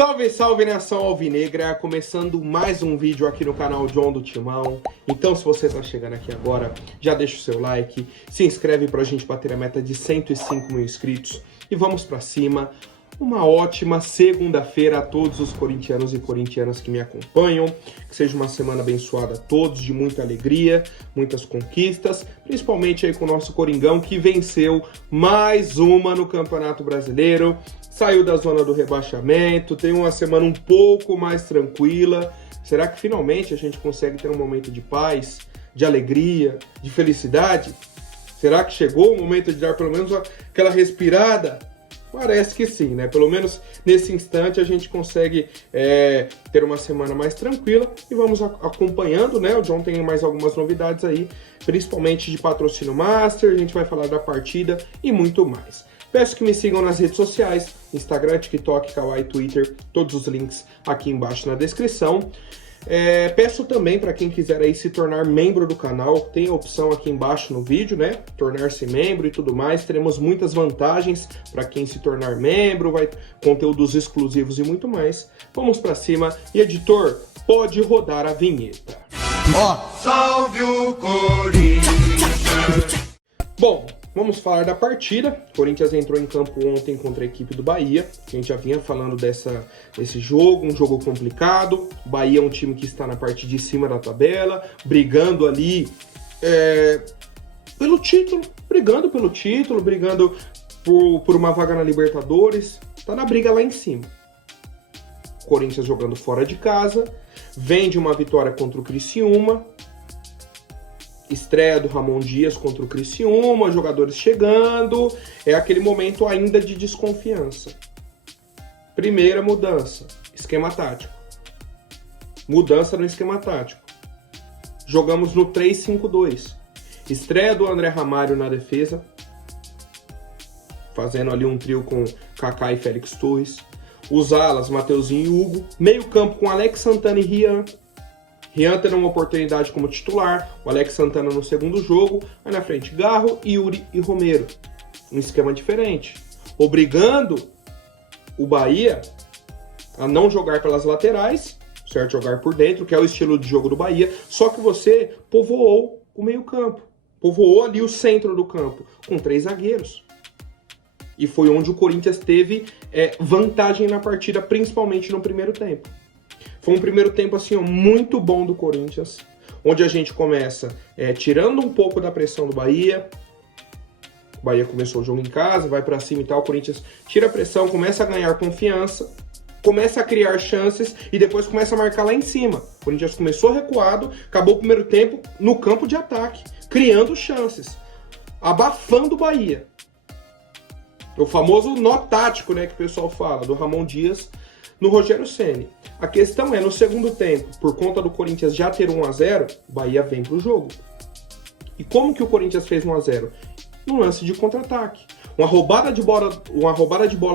Salve, salve nação alvinegra, começando mais um vídeo aqui no canal John do Timão. Então se você tá chegando aqui agora, já deixa o seu like, se inscreve pra gente bater a meta de 105 mil inscritos e vamos pra cima. Uma ótima segunda-feira a todos os corintianos e corintianas que me acompanham. Que seja uma semana abençoada a todos, de muita alegria, muitas conquistas, principalmente aí com o nosso Coringão que venceu mais uma no Campeonato Brasileiro. Saiu da zona do rebaixamento, tem uma semana um pouco mais tranquila. Será que finalmente a gente consegue ter um momento de paz, de alegria, de felicidade? Será que chegou o momento de dar pelo menos aquela respirada? Parece que sim, né? Pelo menos nesse instante a gente consegue ter uma semana mais tranquila e vamos acompanhando, né? O John tem mais algumas novidades aí, principalmente de patrocínio master, a gente vai falar da partida e muito mais. Peço que me sigam nas redes sociais, Instagram, TikTok, Kawaii, Twitter, todos os links aqui embaixo na descrição. Peço também para quem quiser aí se tornar membro do canal, tem a opção aqui embaixo no vídeo, né? Tornar-se membro e tudo mais. Teremos muitas vantagens para quem se tornar membro, vai conteúdos exclusivos e muito mais. Vamos para cima e editor, pode rodar a vinheta. Salve o Corinthians! Bom, vamos falar da partida. O Corinthians entrou em campo ontem contra a equipe do Bahia. A gente já vinha falando desse jogo, um jogo complicado. O Bahia é um time que está na parte de cima da tabela, brigando ali pelo título, brigando por uma vaga na Libertadores. Está na briga lá em cima. O Corinthians jogando fora de casa, vem de uma vitória contra o Criciúma. Estreia do Ramon Dias contra o Criciúma, jogadores chegando, é aquele momento ainda de desconfiança. Primeira mudança, esquema tático. Mudança no esquema tático. Jogamos no 3-5-2. Estreia do André Ramalho na defesa, fazendo ali um trio com Kaká e Félix Torres. Os alas, Mateuzinho e Hugo. Meio campo com Alex Santana e Rian. Rian tendo uma oportunidade como titular, o Alex Santana no segundo jogo, aí na frente Garro, Yuri e Romero. Um esquema diferente, obrigando o Bahia a não jogar pelas laterais, certo? Jogar por dentro, que é o estilo de jogo do Bahia, só que você povoou o meio campo, povoou ali o centro do campo, com 3 zagueiros. E foi onde o Corinthians teve vantagem na partida, principalmente no primeiro tempo. Foi um primeiro tempo assim, muito bom do Corinthians, onde a gente começa tirando um pouco da pressão do Bahia. O Bahia começou o jogo em casa, vai pra cima e tal, o Corinthians tira a pressão, começa a ganhar confiança, começa a criar chances e depois começa a marcar lá em cima. O Corinthians começou recuado, acabou o primeiro tempo no campo de ataque, criando chances, abafando o Bahia. O famoso nó tático, né, que o pessoal fala, do Ramon Dias no Rogério Ceni. A questão é, no segundo tempo, por conta do Corinthians já ter 1-0, o Bahia vem pro jogo. E como que o Corinthians fez 1-0? No lance de contra-ataque. Uma roubada de bola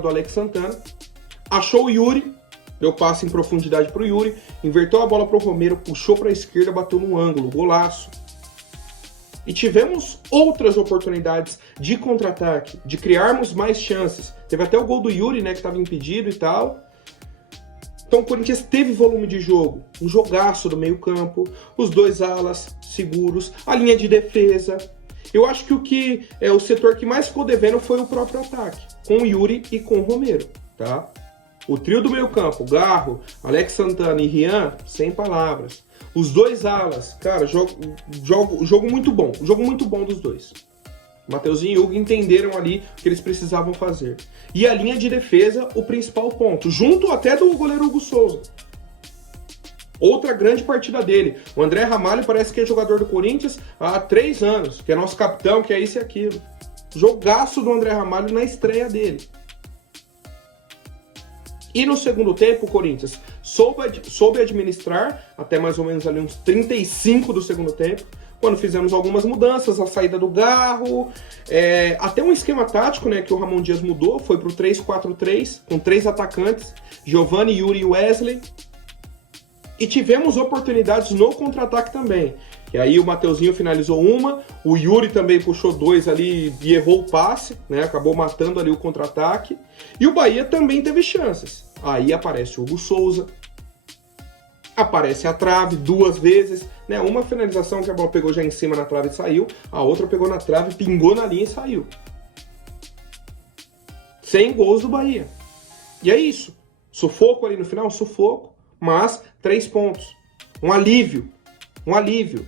do Alex Santana, achou o Yuri, deu passe em profundidade pro Yuri, inverteu a bola pro Romero, puxou pra esquerda, bateu no ângulo, golaço. E tivemos outras oportunidades de contra-ataque, de criarmos mais chances. Teve até o gol do Yuri, né, que estava impedido e tal. Então o Corinthians teve volume de jogo, um jogaço do meio campo, os 2 alas seguros, a linha de defesa. Eu acho que o setor que mais ficou devendo foi o próprio ataque, com o Yuri e com o Romero, tá? O trio do meio campo, Garro, Alex Santana e Rian, sem palavras. Os 2 alas, cara, jogo muito bom, jogo muito bom dos dois. Mateuzinho e Hugo entenderam ali o que eles precisavam fazer. E a linha de defesa, o principal ponto, junto até do goleiro Hugo Souza. Outra grande partida dele. O André Ramalho parece que é jogador do Corinthians há 3 anos, que é nosso capitão, que é isso e aquilo. Jogaço do André Ramalho na estreia dele. E no segundo tempo, o Corinthians soube administrar, até mais ou menos ali uns 35 do segundo tempo, quando fizemos algumas mudanças, a saída do Garro, até um esquema tático, né, que o Ramon Dias mudou, foi pro 3-4-3, com 3 atacantes, Giovani, Yuri e Wesley. E tivemos oportunidades no contra-ataque também. E aí o Mateuzinho finalizou uma, o Yuri também puxou 2 ali e errou o passe, né? Acabou matando ali o contra-ataque. E o Bahia também teve chances. Aí aparece o Hugo Souza, aparece a trave 2 vezes, né? Uma finalização que a bola pegou já em cima na trave e saiu, a outra pegou na trave, pingou na linha e saiu. 100 gols do Bahia. E é isso. Sufoco ali no final, sufoco, mas 3 pontos. Um alívio. Um alívio.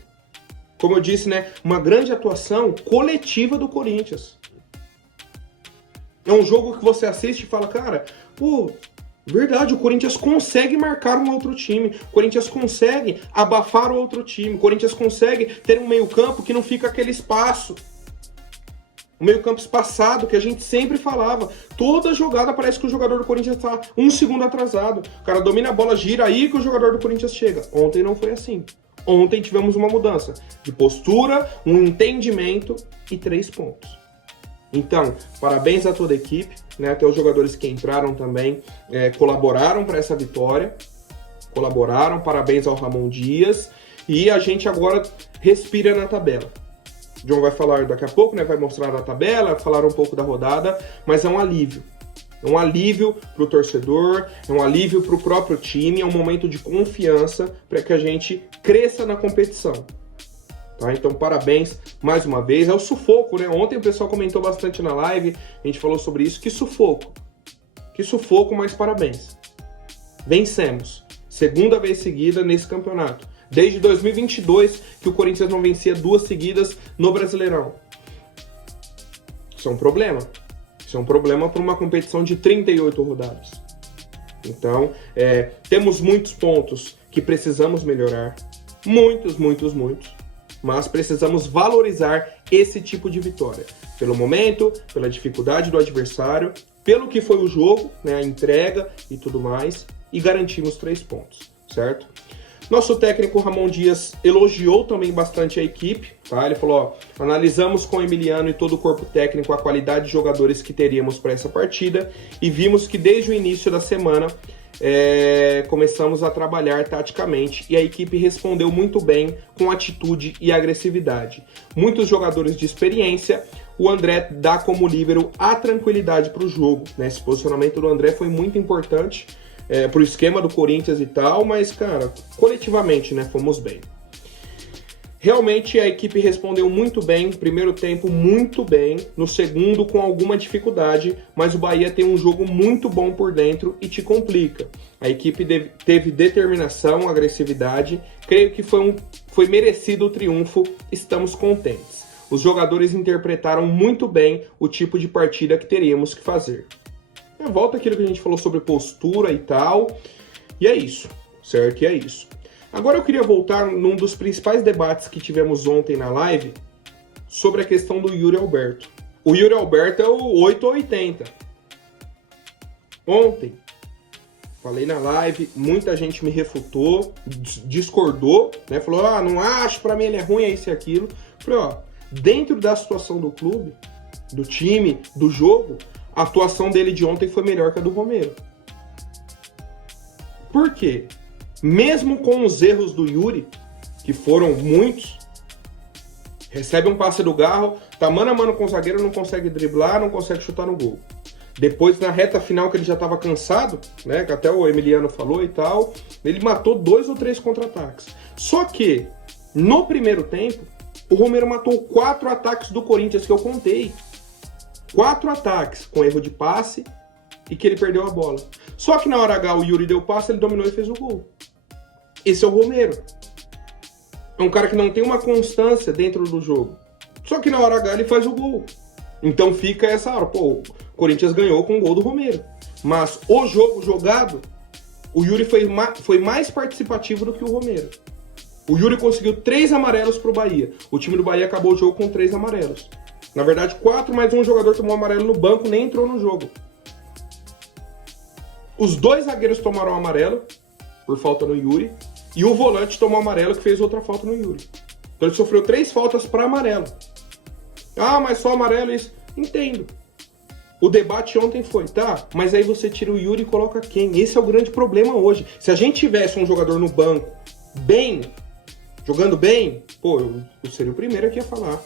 Como eu disse, né? Uma grande atuação coletiva do Corinthians. É um jogo que você assiste e fala, cara, pô, verdade, o Corinthians consegue marcar um outro time, o Corinthians consegue abafar o outro time, o Corinthians consegue ter um meio-campo que não fica aquele espaço. O meio-campo espaçado que a gente sempre falava. Toda jogada parece que o jogador do Corinthians está 1 segundo atrasado. O cara domina a bola, gira aí que o jogador do Corinthians chega. Ontem não foi assim. Ontem tivemos uma mudança de postura, um entendimento e 3 pontos. Então, parabéns a toda a equipe, né? Até os jogadores que entraram também colaboraram para essa vitória. Colaboraram, parabéns ao Ramon Dias. E a gente agora respira na tabela. O John vai falar daqui a pouco, né? Vai mostrar a tabela, falar um pouco da rodada, mas é um alívio. É um alívio para o torcedor, é um alívio para o próprio time, é um momento de confiança para que a gente cresça na competição. Tá? Então, parabéns mais uma vez. É o sufoco, né? Ontem o pessoal comentou bastante na live, a gente falou sobre isso. Que sufoco. Que sufoco, mas parabéns. Vencemos. 2ª vez seguida nesse campeonato. Desde 2022 que o Corinthians não vencia 2 seguidas no Brasileirão. Isso é um problema. Isso é um problema para uma competição de 38 rodadas. Então, temos muitos pontos que precisamos melhorar. Muitos. Mas precisamos valorizar esse tipo de vitória. Pelo momento, pela dificuldade do adversário, pelo que foi o jogo, né, a entrega e tudo mais, e garantimos 3 pontos, certo? Nosso técnico Ramon Dias elogiou também bastante a equipe, tá? Ele falou, ó, analisamos com o Emiliano e todo o corpo técnico a qualidade de jogadores que teríamos para essa partida e vimos que desde o início da semana começamos a trabalhar taticamente e a equipe respondeu muito bem com atitude e agressividade. Muitos jogadores de experiência, o André dá como líbero a tranquilidade para o jogo, né? Esse posicionamento do André foi muito importante pro esquema do Corinthians e tal, mas, cara, coletivamente, né, fomos bem. Realmente a equipe respondeu muito bem, no primeiro tempo muito bem, no segundo com alguma dificuldade, mas o Bahia tem um jogo muito bom por dentro e te complica. A equipe teve determinação, agressividade, creio que foi merecido o triunfo, estamos contentes. Os jogadores interpretaram muito bem o tipo de partida que teríamos que fazer. Volta aquilo que a gente falou sobre postura e tal, e é isso, certo? E é isso. Agora eu queria voltar num dos principais debates que tivemos ontem na live sobre a questão do Yuri Alberto. O Yuri Alberto é o 8 ou 80. Ontem, falei na live, muita gente me refutou, discordou, né? Falou, não acho, pra mim ele é ruim, é isso e aquilo. Falei, dentro da situação do clube, do time, do jogo, a atuação dele de ontem foi melhor que a do Romero. Por quê? Mesmo com os erros do Yuri, que foram muitos, recebe um passe do Garro, tá mano a mano com o zagueiro, não consegue driblar, não consegue chutar no gol. Depois, na reta final, que ele já estava cansado, né, que até o Emiliano falou e tal, ele matou 2 ou 3 contra-ataques. Só que, no primeiro tempo, o Romero matou 4 ataques do Corinthians, que eu contei. 4 ataques com erro de passe e que ele perdeu a bola. Só que na hora H o Yuri deu passe, ele dominou e fez o gol. Esse é o Romero. É um cara que não tem uma constância dentro do jogo. Só que na hora H ele faz o gol. Então fica essa hora. Pô, o Corinthians ganhou com o gol do Romero. Mas o jogo jogado, o Yuri foi mais participativo do que o Romero. O Yuri conseguiu 3 amarelos pro Bahia. O time do Bahia acabou o jogo com 3 amarelos. Na verdade, 4, mais um jogador tomou amarelo no banco, nem entrou no jogo. Os 2 zagueiros tomaram amarelo, por falta no Yuri, e o volante tomou amarelo, que fez outra falta no Yuri. Então ele sofreu 3 faltas para amarelo. Mas só amarelo isso. Entendo. O debate ontem foi, tá, mas aí você tira o Yuri e coloca quem? Esse é o grande problema hoje. Se a gente tivesse um jogador no banco, bem, jogando bem, pô, eu seria o primeiro aqui a falar.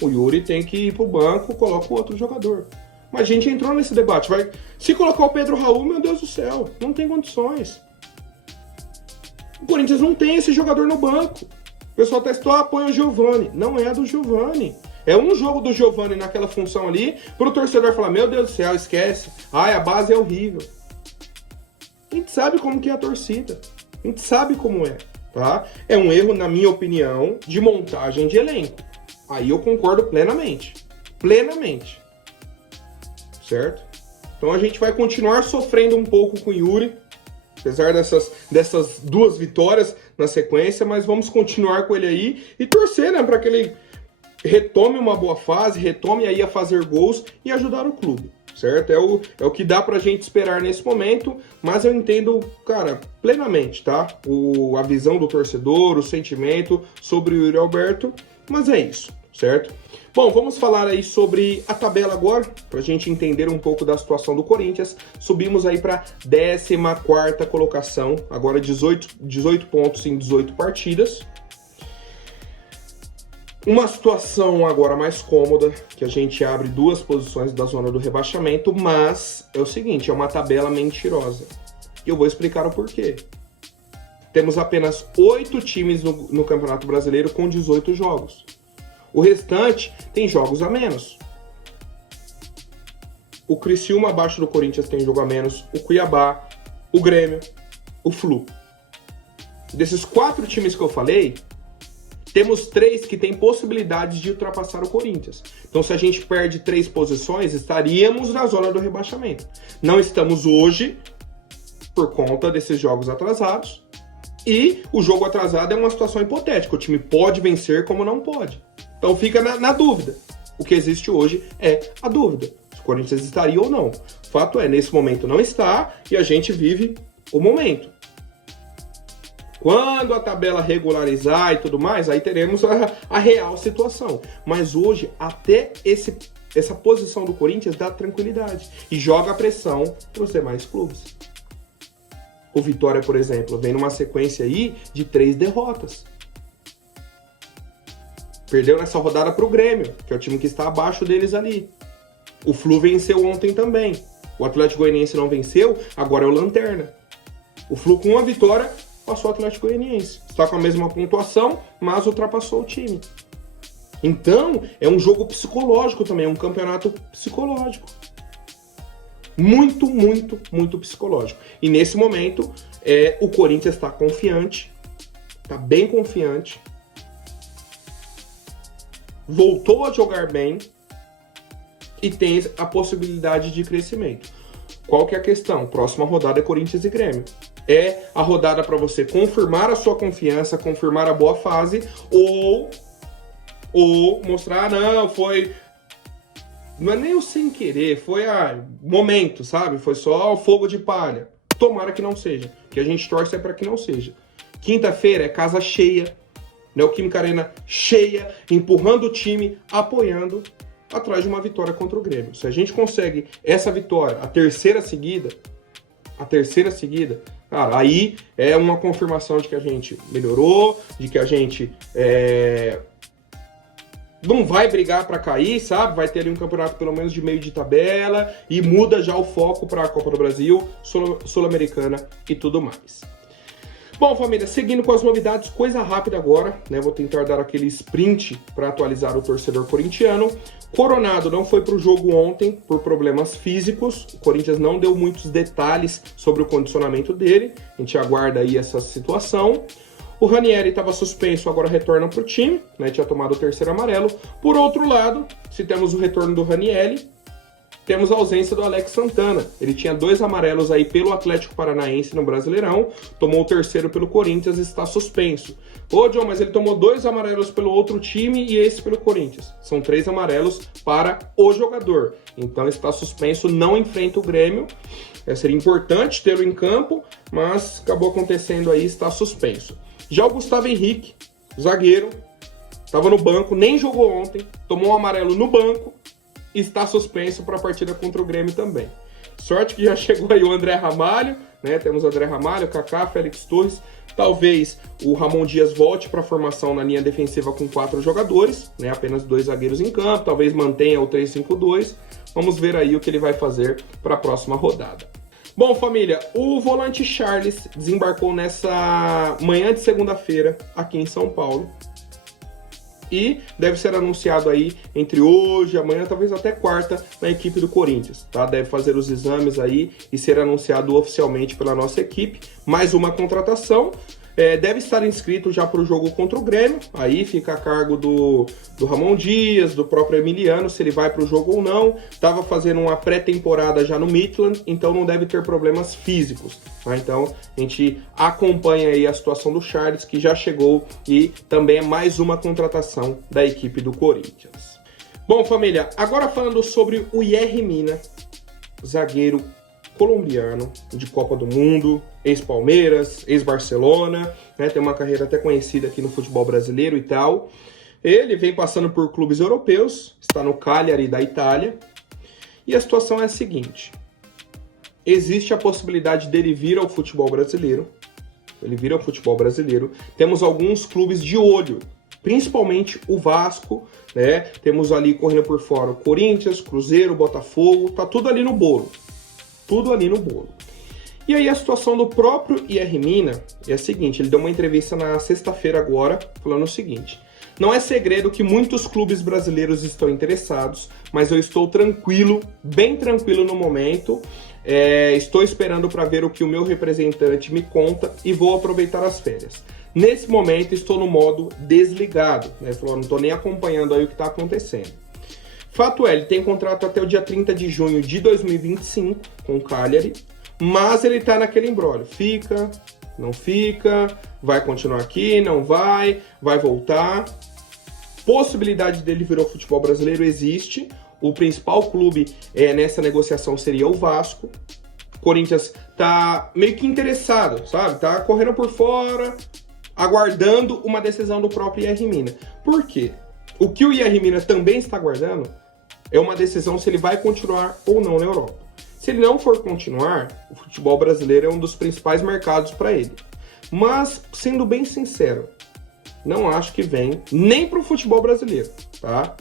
O Yuri tem que ir pro banco, coloca o outro jogador. Mas a gente entrou nesse debate. Se colocar o Pedro Raul, meu Deus do céu, não tem condições. O Corinthians não tem esse jogador no banco. O pessoal testou, põe o Giovani. Não é do Giovani. É um jogo do Giovani naquela função ali, pro torcedor falar, meu Deus do céu, esquece. Ai, a base é horrível. A gente sabe como que é a torcida. A gente sabe como é, tá? É um erro, na minha opinião, de montagem de elenco. Aí eu concordo plenamente. Plenamente. Certo? Então a gente vai continuar sofrendo um pouco com o Yuri, apesar dessas duas vitórias na sequência, mas vamos continuar com ele aí e torcer, né, para que ele retome uma boa fase, retome aí a fazer gols e ajudar o clube, certo? É o que dá pra gente esperar nesse momento, mas eu entendo, cara, plenamente, tá? A visão do torcedor, o sentimento sobre o Yuri Alberto, mas é isso, certo? Bom, vamos falar aí sobre a tabela agora, pra gente entender um pouco da situação do Corinthians. Subimos aí pra 14ª colocação, agora 18 pontos em 18 partidas. Uma situação agora mais cômoda, que a gente abre 2 posições da zona do rebaixamento, mas é o seguinte, é uma tabela mentirosa. E eu vou explicar o porquê. Temos apenas 8 times no Campeonato Brasileiro com 18 jogos. O restante tem jogos a menos. O Criciúma abaixo do Corinthians tem jogo a menos, o Cuiabá, o Grêmio, o Flu. Desses 4 times que eu falei, temos 3 que têm possibilidades de ultrapassar o Corinthians. Então, se a gente perde 3 posições, estaríamos na zona do rebaixamento. Não estamos hoje, por conta desses jogos atrasados. E o jogo atrasado é uma situação hipotética. O time pode vencer como não pode. Então fica na dúvida. O que existe hoje é a dúvida. Se o Corinthians estaria ou não. Fato é, nesse momento não está e a gente vive o momento. Quando a tabela regularizar e tudo mais, aí teremos a real situação. Mas hoje, até essa posição do Corinthians dá tranquilidade e joga a pressão para os demais clubes. O Vitória, por exemplo, vem numa sequência aí de 3 derrotas. Perdeu nessa rodada para o Grêmio, que é o time que está abaixo deles ali. O Flu venceu ontem também. O Atlético Goianiense não venceu, agora é o Lanterna. O Flu com uma vitória passou o Atlético Goianiense. Está com a mesma pontuação, mas ultrapassou o time. Então, é um jogo psicológico também, é um campeonato psicológico. Muito, muito, muito psicológico. E nesse momento, o Corinthians está confiante, está bem confiante, voltou a jogar bem e tem a possibilidade de crescimento. Qual que é a questão? Próxima rodada é Corinthians e Grêmio. É a rodada para você confirmar a sua confiança, confirmar a boa fase, ou mostrar, não, foi... Não é nem o sem querer, foi momento, sabe? Foi só o fogo de palha. Tomara que não seja. O que a gente torce é para que não seja. Quinta-feira é casa cheia, Neoquímica Arena cheia, empurrando o time, apoiando, atrás de uma vitória contra o Grêmio. Se a gente consegue essa vitória, a terceira seguida, cara, aí é uma confirmação de que a gente melhorou, de que a gente não vai brigar para cair, sabe? Vai ter ali um campeonato pelo menos de meio de tabela e muda já o foco para a Copa do Brasil, Sul-Americana e tudo mais. Bom, família, seguindo com as novidades, coisa rápida agora, né? Vou tentar dar aquele sprint para atualizar o torcedor corintiano. Coronado não foi para o jogo ontem por problemas físicos. O Corinthians não deu muitos detalhes sobre o condicionamento dele. A gente aguarda aí essa situação. O Ranieri estava suspenso, agora retorna para o time, né? Tinha tomado o 3º amarelo. Por outro lado, se temos o retorno do Ranieri, temos a ausência do Alex Santana. Ele tinha 2 amarelos aí pelo Atlético Paranaense no Brasileirão, tomou o 3º pelo Corinthians e está suspenso. Ô, John, mas ele tomou 2 amarelos pelo outro time e esse pelo Corinthians. São 3 amarelos para o jogador. Então está suspenso, não enfrenta o Grêmio. Seria importante tê-lo em campo, mas acabou acontecendo aí, está suspenso. Já o Gustavo Henrique, zagueiro, estava no banco, nem jogou ontem, tomou um amarelo no banco, está suspenso para a partida contra o Grêmio também. Sorte que já chegou aí o André Ramalho, né? Temos o André Ramalho, Kaká, Félix Torres. Talvez o Ramon Dias volte para a formação na linha defensiva com 4 jogadores, né? Apenas 2 zagueiros em campo. Talvez mantenha o 3-5-2. Vamos ver aí o que ele vai fazer para a próxima rodada. Bom, família, o volante Charles desembarcou nessa manhã de segunda-feira aqui em São Paulo. E deve ser anunciado aí entre hoje, amanhã, talvez até quarta, na equipe do Corinthians, tá? Deve fazer os exames aí e ser anunciado oficialmente pela nossa equipe. Mais uma contratação. Deve estar inscrito já para o jogo contra o Grêmio, aí fica a cargo do Ramon Dias, do próprio Emiliano, se ele vai para o jogo ou não. Estava fazendo uma pré-temporada já no Midland, então não deve ter problemas físicos. Tá? Então a gente acompanha aí a situação do Charles, que já chegou e também é mais uma contratação da equipe do Corinthians. Bom, família, agora falando sobre o Yerry Mina, zagueiro colombiano de Copa do Mundo, ex-Palmeiras, ex-Barcelona, né? Tem uma carreira até conhecida aqui no futebol brasileiro e tal. Ele vem passando por clubes europeus, está no Cagliari da Itália, e a situação é a seguinte: existe a possibilidade dele vir ao futebol brasileiro. Ele vir ao futebol brasileiro. Temos alguns clubes de olho, principalmente o Vasco, né? Temos ali correndo por fora o Corinthians, Cruzeiro, Botafogo, tá tudo ali no bolo. Tudo ali no bolo. E aí a situação do próprio Yerry Mina é a seguinte: ele deu uma entrevista na sexta-feira agora, falando o seguinte: não é segredo que muitos clubes brasileiros estão interessados, mas eu estou tranquilo, bem tranquilo no momento. Estou esperando para ver o que o meu representante me conta e vou aproveitar as férias. Nesse momento estou no modo desligado, né? Falou, não estou nem acompanhando aí o que está acontecendo. Fato é, ele tem contrato até o dia 30 de junho de 2025 com o Cagliari, mas ele tá naquele imbróglio. Fica, não fica, vai continuar aqui, não vai voltar. Possibilidade dele vir ao futebol brasileiro existe. O principal clube nessa negociação seria o Vasco. O Corinthians tá meio que interessado, sabe? Tá correndo por fora, aguardando uma decisão do próprio Yerry Mina. Por quê? O que o Yerry Mina também está aguardando é uma decisão se ele vai continuar ou não na Europa. Se ele não for continuar, o futebol brasileiro é um dos principais mercados para ele. Mas, sendo bem sincero, não acho que vem nem para o futebol brasileiro, tá?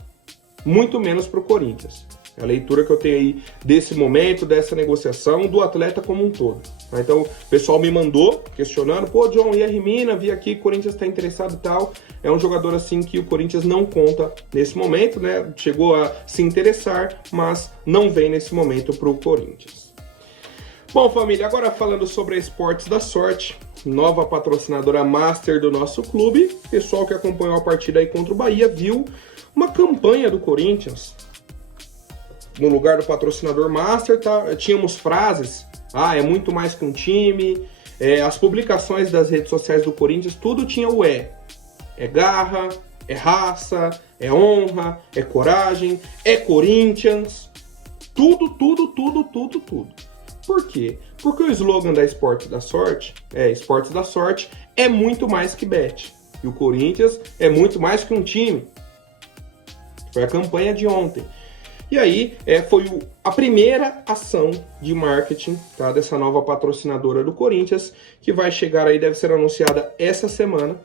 Muito menos para o Corinthians. É a leitura que eu tenho aí desse momento, dessa negociação, do atleta como um todo. Tá? Então, o pessoal me mandou questionando, pô, John, Yerry Mina, vi aqui que o Corinthians está interessado e tal. É um jogador assim que o Corinthians não conta nesse momento, né? Chegou a se interessar, mas não vem nesse momento para o Corinthians. Bom, família, agora falando sobre a Esportes da Sorte, nova patrocinadora master do nosso clube. Pessoal que acompanhou a partida aí contra o Bahia viu uma campanha do Corinthians. No lugar do patrocinador master, tínhamos frases, é muito mais que um time, as publicações das redes sociais do Corinthians, tudo tinha o é garra, é raça, é honra, é coragem, é Corinthians, tudo. Por quê? Porque o slogan da Esportes da Sorte, Esportes da Sorte, é muito mais que bet, e o Corinthians é muito mais que um time. Foi a campanha de ontem. E aí, foi a primeira ação de marketing, tá, dessa nova patrocinadora do Corinthians, que vai chegar aí, deve ser anunciada essa semana,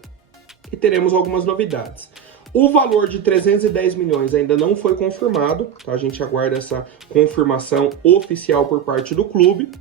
e teremos algumas novidades. O valor de 310 milhões ainda não foi confirmado, tá? A gente aguarda essa confirmação oficial por parte do clube,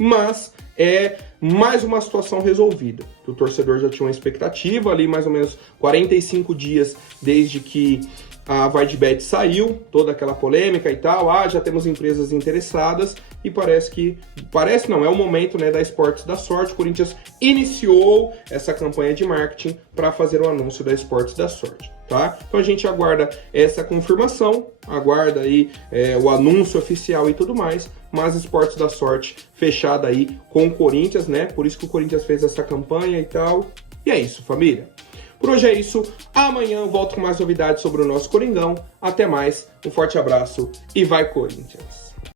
mas é mais uma situação resolvida. O torcedor já tinha uma expectativa ali, mais ou menos 45 dias desde que a VardBet saiu, toda aquela polêmica e tal, já temos empresas interessadas e parece não, é o momento, né, da Esportes da Sorte. O Corinthians iniciou essa campanha de marketing para fazer o anúncio da Esportes da Sorte, tá? Então a gente aguarda essa confirmação, aguarda aí o anúncio oficial e tudo mais, mas Esportes da Sorte fechada aí com o Corinthians, né? Por isso que o Corinthians fez essa campanha e tal. E é isso, família. Por hoje é isso. Amanhã eu volto com mais novidades sobre o nosso Coringão. Até mais, um forte abraço e vai Corinthians!